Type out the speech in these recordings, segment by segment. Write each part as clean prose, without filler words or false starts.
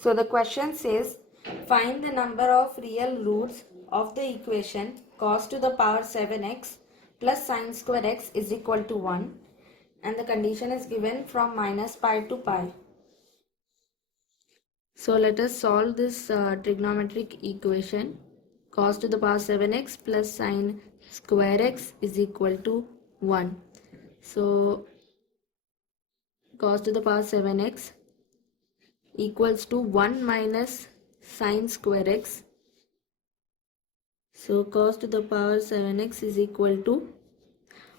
So the question says, find the number of real roots of the equation cos to the power 7x plus sin square x is equal to 1, and the condition is given from minus pi to pi. So let us solve this trigonometric equation. Cos to the power 7x plus sin square x is equal to 1. So cos to the power 7x equals to 1 minus sin square x. So cos to the power 7x is equal to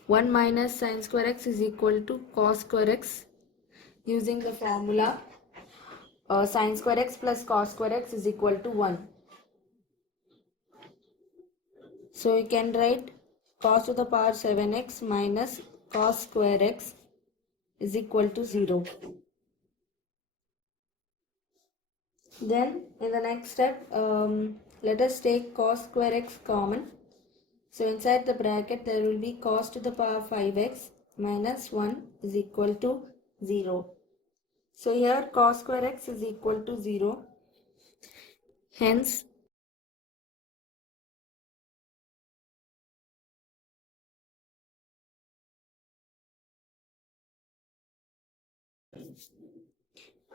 1 minus sin square x is equal to cos square x. Using the formula sin square x plus cos square x is equal to 1. So you can write cos to the power 7x minus cos square x is equal to 0. Then in the next step, let us take cos square x common. So inside the bracket there will be cos to the power 5x minus 1 is equal to 0. So here cos square x is equal to 0. Hence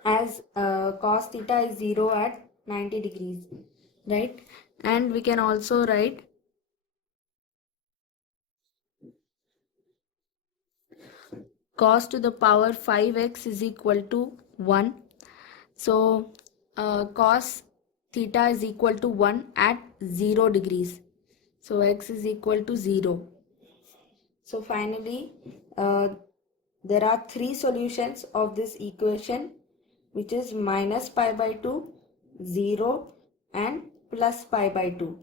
as cos theta is 0 at 90 degrees, right? And we can also write cos to the power 5x is equal to 1. So cos theta is equal to 1 at 0 degrees. So x is equal to 0. So finally, there are three solutions of this equation, which is minus pi by 2, 0 and plus pi by 2.